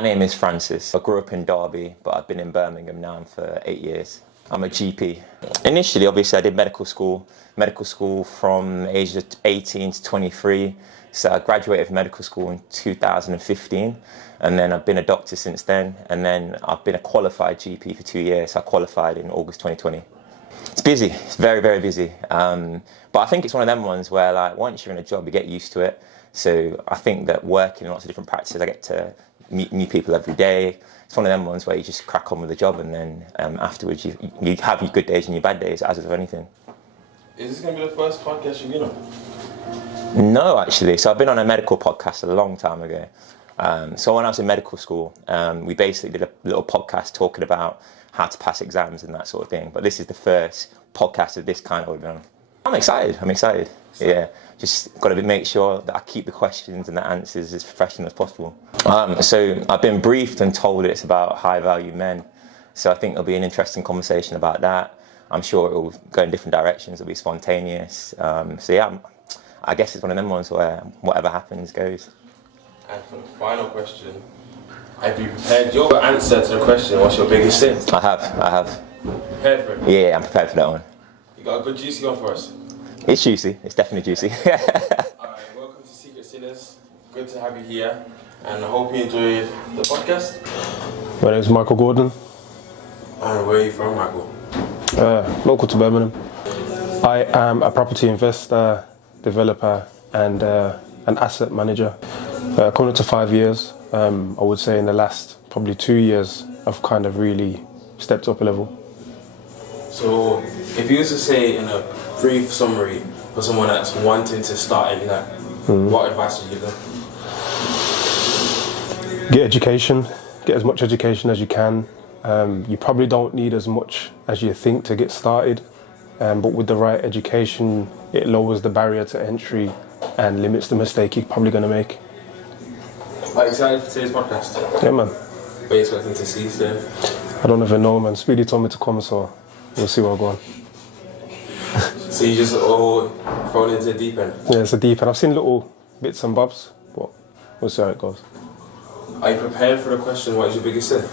My name is Francis. I grew up in Derby, but I've been in Birmingham now for 8 years. I'm a GP. Initially, obviously, I did medical school from the age of 18 to 23. So I graduated from medical school in 2015, and then I've been a doctor since then, and then I've been a qualified GP for 2 years. I qualified in August 2020. It's busy, it's very, very busy. But I think it's one of them ones where, like, once you're in a job, you get used to it. So I think that working in lots of different practices, I get to meet new people every day. It's one of them ones where you just crack on with the job, and then afterwards you have your good days and your bad days, as with anything. Is this going to be the first podcast you've been on? No, actually. So I've been on a medical podcast a long time ago. So when I was in medical school, we basically did a little podcast talking about how to pass exams and that sort of thing. But this is the first podcast of this kind I've been on. I'm excited. Yeah, just got to make sure that I keep the questions and the answers as professional as possible. So I've been briefed and told it's about high-value men. So I think there'll be an interesting conversation about that. I'm sure it will go in different directions. It'll be spontaneous. So yeah, I guess it's one of them ones where whatever happens goes. And for the final question, have you prepared your answer to the question, what's your biggest sin? I have. Prepared for it? Yeah, I'm prepared for that one. You got a good juicy one for us? It's juicy. It's definitely juicy. Alright, welcome to Secret Sinners. Good to have you here, and I hope you enjoyed the podcast. My name is MGordon. And where are you from, Michael? Local to Birmingham. I am a property investor, developer, and an asset manager. Coming up to 5 years. I would say in the last probably 2 years, I've kind of really stepped up a level. So, if you was to say in a brief summary for someone that's wanting to start in that, what advice would you give them? Get education. Get as much education as you can. You probably don't need as much as you think to get started, but with the right education, it lowers the barrier to entry and limits the mistake you're probably going to make. Are you excited for today's podcast? Yeah, man. What are you expecting to see today? I don't even know, man. Speedy told me to come, so we'll see where I go on. So you just all thrown into the deep end? Yeah, it's a deep end. I've seen little bits and bobs, but we'll see how it goes. Are you prepared for the question, what is your biggest sin?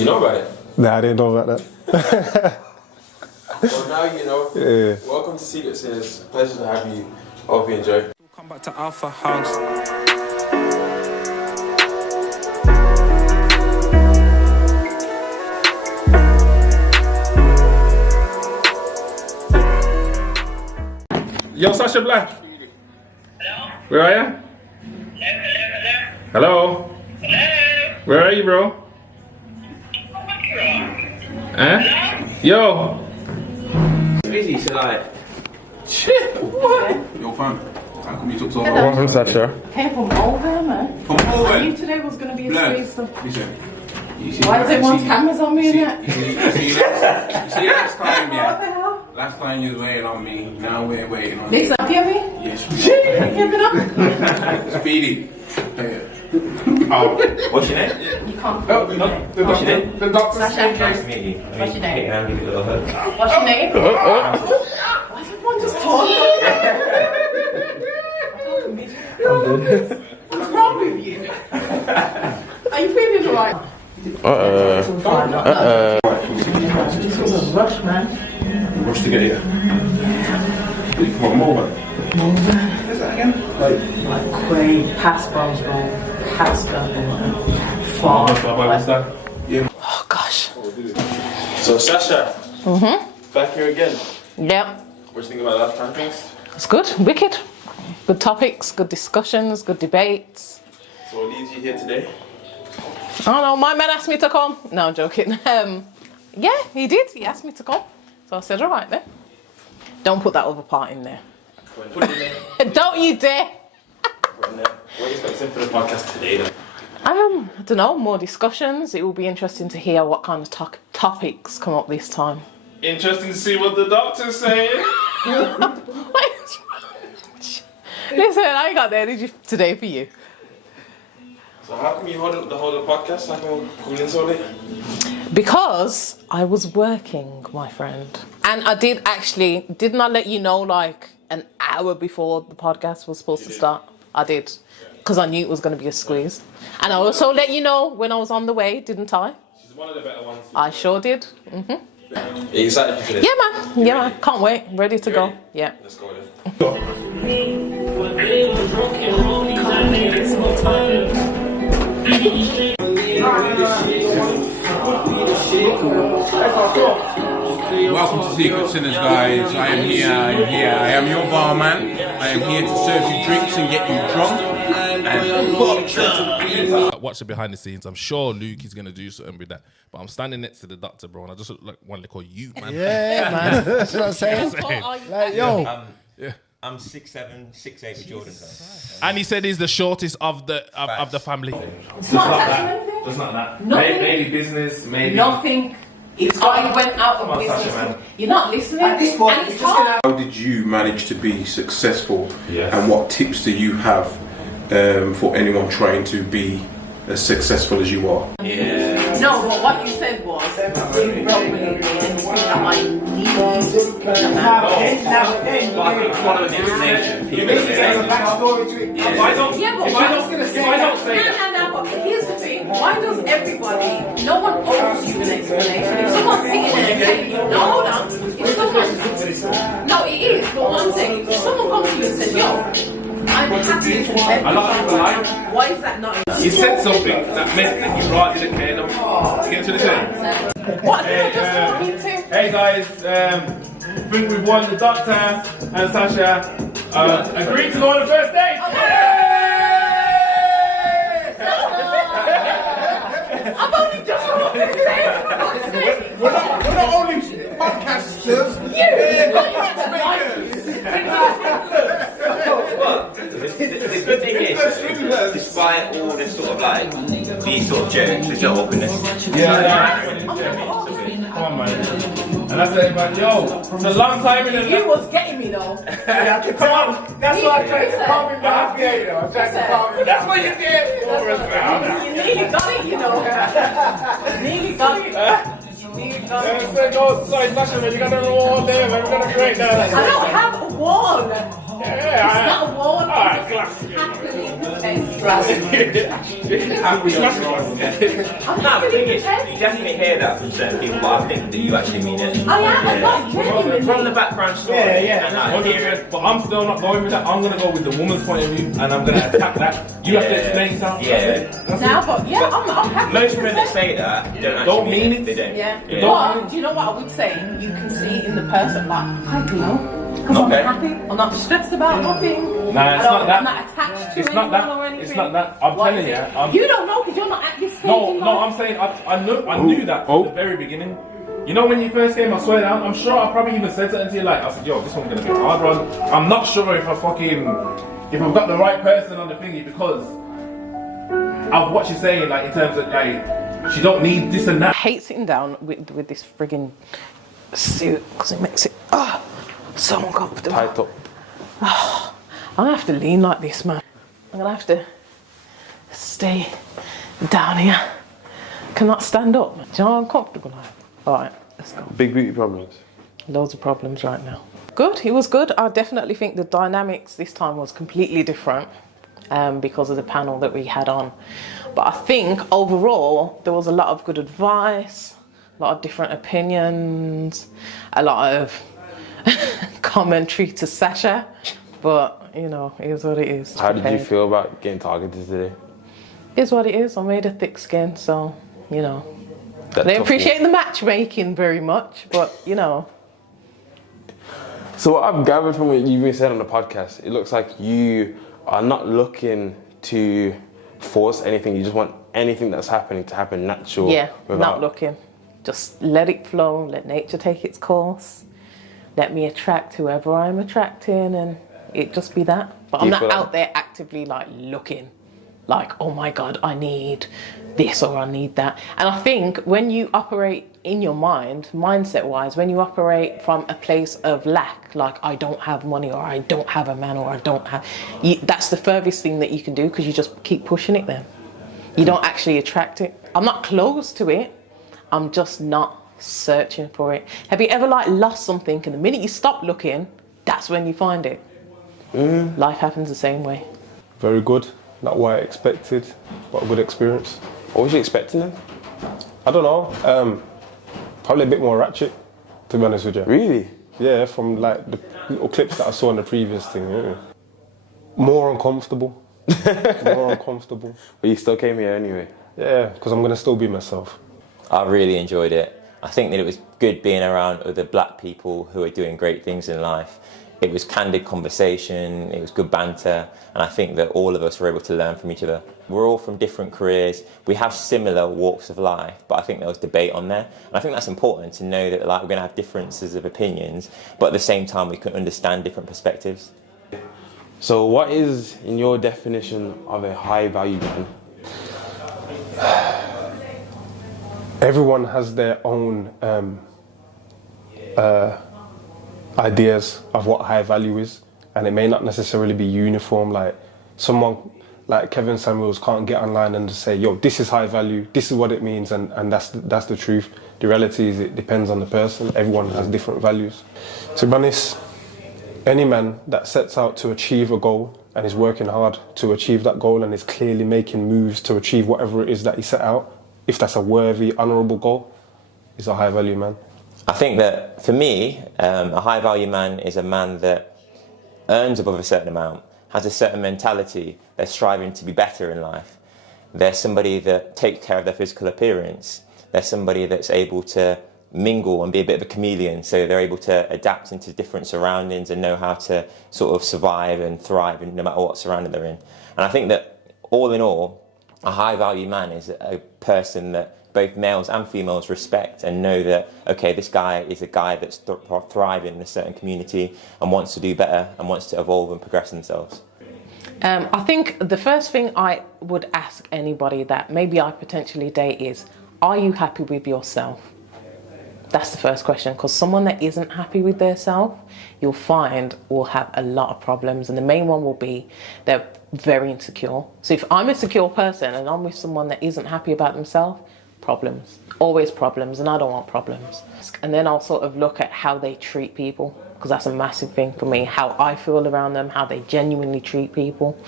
You know about it? Nah, I didn't know about that. Well, now you know. Yeah. Welcome to Secret Sinners. Pleasure to have you. Hope you enjoy. Come back to Alpha House. Yo, Sasha Black. Hello? Where are you? Hello? Hello? Where are you, bro? Huh? Yo. Busy, so like. Shit, what? Yo, fam. How come you took so long? Welcome, Sasha. Came from over, man. From over. I knew today was going to be a Blood. squeeze. So Listen. why does everyone's cameras on me and that? You see, last time, What the yeah. hell? Last time you was waiting on me. Now we're waiting on you. Listen, give me. Yes. Give it up. Speedy. Oh. What's your name? You can't. What's your name? The doctor. Sasha. Nice to meet you. What's your name? I'll give you a little hug. What's your name? Why is everyone just talking? What's wrong with you? Are you feeling alright? This was a rush, man. Rush to get here. Come on, move on. Is that again? Like Quay, past Boswell, past Far. What's that? Oh gosh. So, Sasha. Back here again. Yep. What do you think about last time? It's good. Wicked. Good topics, good discussions, good debates. So, what leads you here today? I don't know, my man asked me to come. No, I'm joking. Yeah, he did. He asked me to come. So I said, all right then. Don't put that other part in there. Put it in there. Don't you dare. Put it in there. What are you expecting for the podcast today then? I don't know, more discussions. It will be interesting to hear what kind of topics come up this time. Interesting to see what the doctor's saying. Listen, I got the energy today for you. So how come you hold the whole podcast? How come we're coming in so late? Because I was working, my friend. And I didn't I let you know, like, an hour before the podcast was supposed to start. I did, because I knew it was going to be a squeeze. And I also let you know when I was on the way, didn't I? She's one of the better ones. I sure did. Mm-hmm. Are you excited for today? Yeah, man. Yeah, man. Can't wait. Ready to go. Yeah. Let's go then. Welcome to Secret Sinners, guys. I am here. I am your barman. I am here to serve you drinks and get you drunk. And Watch the behind the scenes. I'm sure Luke is gonna do something with that. But I'm standing next to the doctor, bro, and I just look like one to call you, man. Yeah, man. That's what I'm saying. Like, yo. I'm 6'7", 6'8" with Jordan. And he said he's the shortest of the family. Just not that. Maybe business, maybe. Nothing. It's I went out of business. Sasha, man. You're not listening. At this point, And it's just gonna. how did you manage to be successful? Yes. And what tips do you have for anyone trying to be as successful as you are? No, but what you said was you wrote with me and you said that I need a Following information. People say if I don't say No, but here's the thing. Why does everybody, no one owes you an explanation. If someone's sitting there and telling you, no, hold on. If someone, no, it is, but what I'm saying, if someone comes to you and says, yo, I'm happy to spend A lot of people like. why is that not enough? You said something that meant that you rather didn't care enough to get to the thing. What did I just want me to? Hey guys, I think we've won. The doctor and Sasha agreed to go on the first date. I've only just got off the stage. We're not only podcasters. The good thing is, despite all this sort of like these sort of jokes, there's no openness. Come on, man. And that's it, man. Yo, it's a long time in the You was getting me though. Come on. That's why I tried to calm him down. Yeah, you know, I tried to calm him down. That's what you did. You nearly got it, you know. Nearly got it. Nearly got it. Sorry, Sasha, man. You got a wall there, man. We got a great I don't have a wall. Yeah, It's not a wall. Alright, It's class. happily No, the thing is, you definitely hear that from certain people, but I think that you actually mean it. I am. I'm not genuinely. From the background story. And I hear it. But I'm still not going with that. I'm gonna go with the woman's point of view, and I'm gonna attack that. You have to explain something. Yeah. Now, but yeah, I'm happy. Most women that say that don't actually Don't mean it. They don't. Yeah. Yeah. But do you know what I would say? You can see in the person like, I glow. Because I'm Okay. happy. I'm not stressed about nothing. Nah, it's not that. I'm not attached to It's not anyone that. or anything. It's not that. I'm What telling is you. it? You don't know because you're not at this stage in No, life. I'm saying I knew that from the very beginning. You know when you first came, I swear down, I'm sure I probably even said something to you like, I said, yo, this one's gonna be a hard one. I'm not sure if I've got the right person on the thingy because of what she's saying, like in terms of like, she don't need this and I that. hate sitting down with this friggin' suit because it makes it so uncomfortable. Tight up. I'm gonna have to lean like this, man. I'm gonna have to stay down here. Cannot stand up. Do you know how uncomfortable I am? Alright, let's go. Big beauty problems. Loads of problems right now. Good, it was good. I definitely think the dynamics this time was completely different because of the panel that we had on. But I think overall there was a lot of good advice, a lot of different opinions, a lot of commentary to Sasha. But, you know, it is what it is. How did you feel about getting targeted today? It is what it is. I made a thick skin, so, you know. That They tough appreciate the matchmaking very much, but, you know. So what I've gathered from what you've been saying on the podcast, it looks like you are not looking to force anything. You just want anything that's happening to happen natural. Yeah, without... not looking. Just let it flow, let nature take its course. Let me attract whoever I'm attracting and it just be that. But I'm not out there actively like looking like, oh my God, I need this or I need that. And I think when you operate in your mind, mindset wise, when you operate from a place of lack, like I don't have money or I don't have a man or I don't have, that's the furthest thing that you can do because you just keep pushing it then. You don't actually attract it. I'm not close to it. I'm just not searching for it. Have you ever like lost something and the minute you stop looking, that's when you find it. Life happens the same way. Very good. Not what I expected, but a good experience. What was you expecting then? I don't know. Probably a bit more ratchet, to be honest with you. Really? Yeah, from like the little clips that I saw in the previous thing. Yeah. More uncomfortable. More uncomfortable. But you still came here anyway? Yeah, because I'm going to still be myself. I really enjoyed it. I think that it was good being around other black people who are doing great things in life. It was candid conversation, it was good banter, and I think that all of us were able to learn from each other. We're all from different careers, we have similar walks of life, but I think there was debate on there. And I think that's important to know that like, we're going to have differences of opinions, but at the same time we can understand different perspectives. So what is, in your definition of a high value man? Everyone has their own ideas of what high value is, and it may not necessarily be uniform. Like someone like Kevin Samuels can't get online and just say, yo, this is high value, this is what it means, and that's the truth. The reality is it depends on the person. Everyone has different values. To be honest, any man that sets out to achieve a goal and is working hard to achieve that goal and is clearly making moves to achieve whatever it is that he set out, if that's a worthy, honourable goal, is a high value man. I think that for me, a high value man is a man that earns above a certain amount, has a certain mentality, they're striving to be better in life. They're somebody that takes care of their physical appearance. They're somebody that's able to mingle and be a bit of a chameleon, so they're able to adapt into different surroundings and know how to sort of survive and thrive no matter what surrounding they're in. And I think that all in all, a high value man is a person that both males and females respect and know that, okay, this guy is a guy that's thriving in a certain community and wants to do better and wants to evolve and progress themselves. I think the first thing I would ask anybody that maybe I potentially date is, are you happy with yourself? That's the first question, because someone that isn't happy with their self, you'll find will have a lot of problems, and the main one will be they're very insecure. So if I'm a secure person and I'm with someone that isn't happy about themselves, problems, always problems, and I don't want problems. And then I'll sort of look at how they treat people, because that's a massive thing for me, how I feel around them, how they genuinely treat people.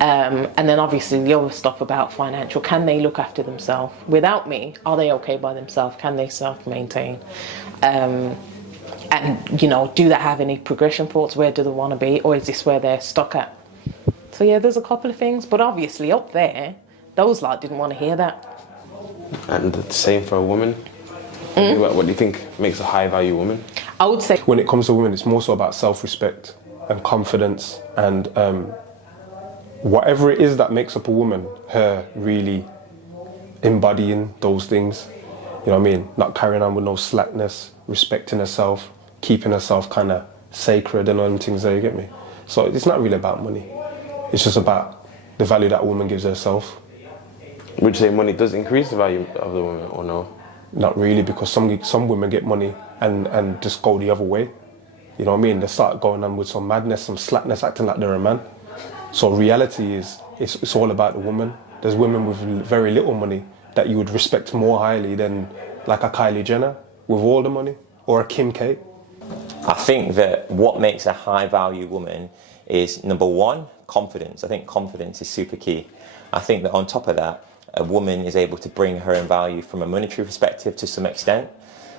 And then obviously the other stuff about financial, can they look after themselves? Without me, are they okay by themselves? Can they self-maintain? And, you know, do they have any progression thoughts? Where do they want to be? Or is this where they're stuck at? So yeah, there's a couple of things, but obviously up there, those lot didn't want to hear that. And the same for a woman? What do you think makes a high value woman? I would say when it comes to women, it's more so about self-respect and confidence and whatever it is that makes up a woman, her really embodying those things. You know what I mean? Not carrying on with no slackness, respecting herself, keeping herself kind of sacred and all them things there, you get me? So it's not really about money. It's just about the value that a woman gives herself. Would you say money does increase the value of the woman or no? Not really, because some women get money and just go the other way. You know what I mean? They start going on with some madness, some slackness, acting like they're a man. So reality is, it's all about the woman. There's women with very little money that you would respect more highly than like a Kylie Jenner with all the money, or a Kim K. I think that what makes a high value woman is, number one, confidence. I think confidence is super key. I think that on top of that, a woman is able to bring her own value from a monetary perspective to some extent.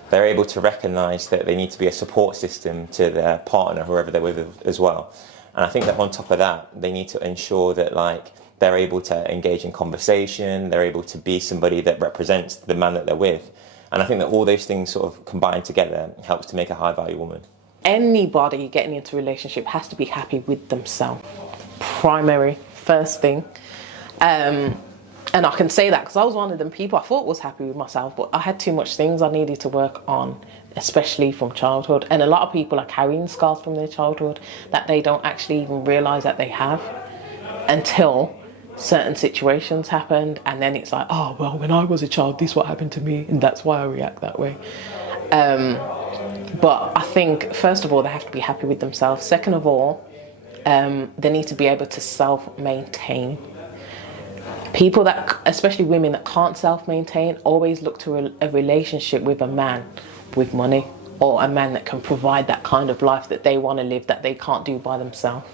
They're able to recognise that they need to be a support system to their partner, whoever they're with as well. And I think that on top of that, they need to ensure that like they're able to engage in conversation, they're able to be somebody that represents the man that they're with. And I think that all those things sort of combined together helps to make a high value woman. Anybody getting into a relationship has to be happy with themselves. Primary, first thing. And I can say that because I was one of them people, I thought was happy with myself, but I had too much things I needed to work on, especially from childhood. And a lot of people are carrying scars from their childhood that they don't actually even realise that they have until certain situations happened. And then it's like, oh, well, when I was a child, this is what happened to me, and that's why I react that way. But I think, first of all, they have to be happy with themselves. Second of all, they need to be able to self-maintain. People that, especially women that can't self-maintain, always look to a relationship with a man with money or a man that can provide that kind of life that they want to live that they can't do by themselves.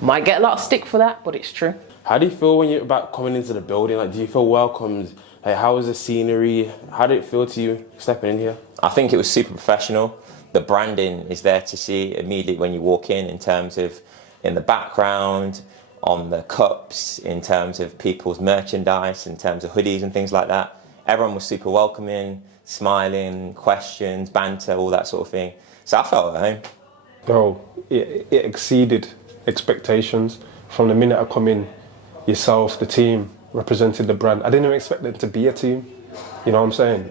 Might get a lot of stick for that, but it's true. How do you feel when you're about coming into the building? Like, do you feel welcomed? Like, how was the scenery? How did it feel to you stepping in here? I think it was super professional. The branding is there to see immediately when you walk in terms of in the background, on the cups, in terms of people's merchandise, in terms of hoodies and things like that. Everyone was super welcoming, smiling, questions, banter, all that sort of thing. So I felt at home. Yo, it exceeded expectations. From the minute I come in, yourself, the team, represented the brand. I didn't even expect it to be a team. You know what I'm saying?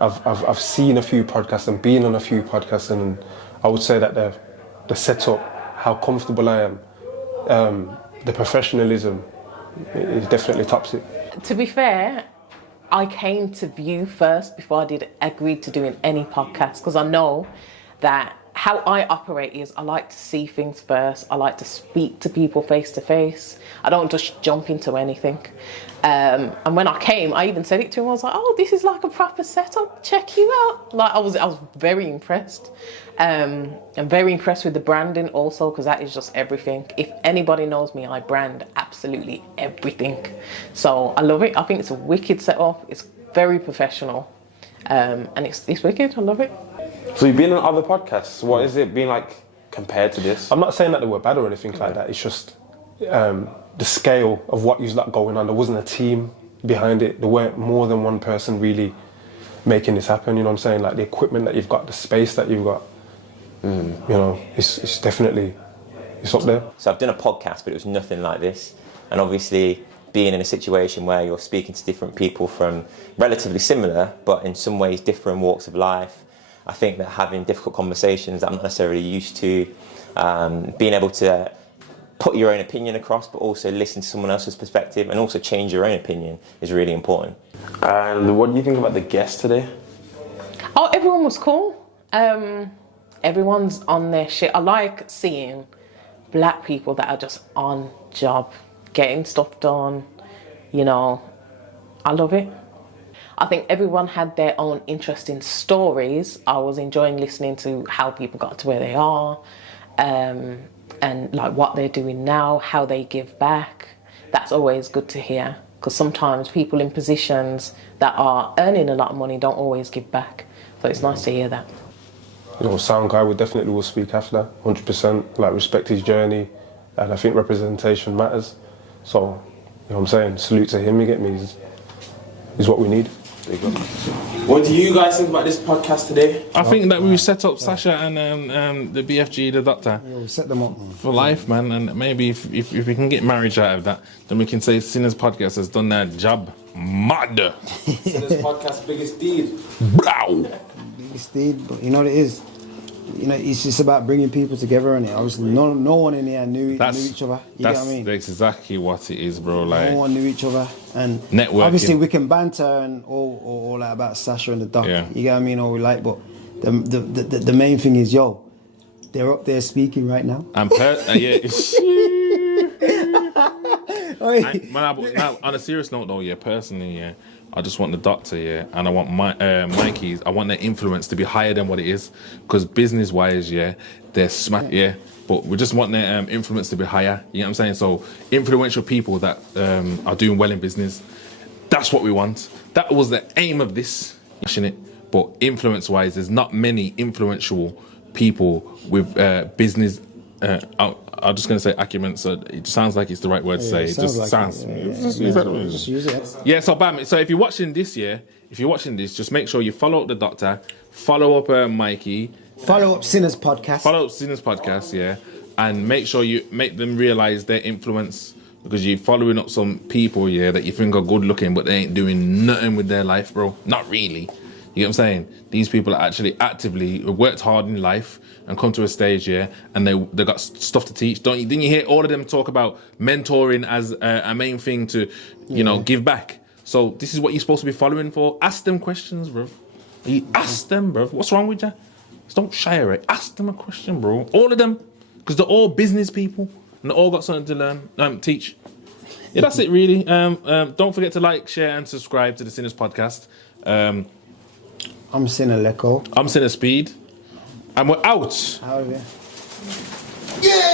I've seen a few podcasts and been on a few podcasts, and I would say that the setup, how comfortable I am, the professionalism, it definitely tops it. To be fair, I came to view first before I agreed to doing any podcast, because I know that how I operate is I like to see things first. I like to speak to people face to face. I don't just jump into anything. And when I came, I even said it to him. I was like, "Oh, this is like a proper setup. Check you out." Like I was very impressed. I'm very impressed with the branding also, because that is just everything. If anybody knows me, I brand absolutely everything. So I love it. I think it's a wicked setup. It's very professional, and it's wicked. I love it. So you've been on other podcasts. What has it been like compared to this? I'm not saying that they were bad or anything like that. It's just the scale of what you've got going on. There wasn't a team behind it. There weren't more than one person really making this happen. You know what I'm saying? Like the equipment that you've got, the space that you've got. You know, it's definitely, it's up there. So I've done a podcast, but it was nothing like this. And obviously, being in a situation where you're speaking to different people from relatively similar, but in some ways different walks of life, I think that having difficult conversations that I'm not necessarily used to, being able to put your own opinion across, but also listen to someone else's perspective and also change your own opinion is really important. And what do you think about the guests today? Oh, everyone was cool. Everyone's on their shit. I like seeing black people that are just on job, getting stuff done. You know, I love it. I think everyone had their own interesting stories. I was enjoying listening to how people got to where they are, and like what they're doing now, how they give back. That's always good to hear, because sometimes people in positions that are earning a lot of money don't always give back. So it's nice to hear that. You know, Sound Guy will speak after, 100%. Like, respect his journey, and I think representation matters. So, you know what I'm saying? Salute to him, you get me? Is what we need. There you go. What do you guys think about this podcast today? I think that we've set up Sasha and the BFG, the doctor, We set them up for life, man. And maybe if we can get marriage out of that, then we can say Sinners Podcast has done their job. Mad. Sinners Podcast biggest deed. Brow. biggest deed, but you know what it is? You know, it's just about bringing people together, and obviously no one in here knew each other. You get what I mean? That's exactly what it is, bro. Like, no one knew each other, and networking. obviously we can banter and all that about Sasha and the doc. Yeah. You get what I mean? All we like, but the main thing is, yo, they're up there speaking right now. And now, on a serious note, though, personally, I just want the doctor, and I want Mikey's. I want their influence to be higher than what it is, because business-wise, they're smack, but we just want their influence to be higher. You know what I'm saying? So influential people that are doing well in business, that's what we want. That was the aim of this, but influence-wise, there's not many influential people with business. I'm just going to say acumen, so it sounds like it's the right word to say. It just like sounds. Just use it. Yeah, so bam. So if you're watching this, just make sure you follow up the doctor, follow up Mikey, Follow up Sinners Podcast, and make sure you make them realize their influence, because you're following up some people, that you think are good looking, but they ain't doing nothing with their life, bro. Not really. You get what I'm saying? These people are actually actively worked hard in life and come to a stage, and they got stuff to teach. Didn't you hear all of them talk about mentoring as a main thing to, give back? So this is what you're supposed to be following for. Ask them questions, bro. Ask them, bro. What's wrong with you? Just don't shy away. Ask them a question, bro. All of them, because they're all business people and they all got something to learn, teach. Yeah, that's it, really. Don't forget to like, share, and subscribe to the Sinners Podcast. I'm Sinner Lecco. I'm Sinner Speed. And we're out. Out of here. Yeah!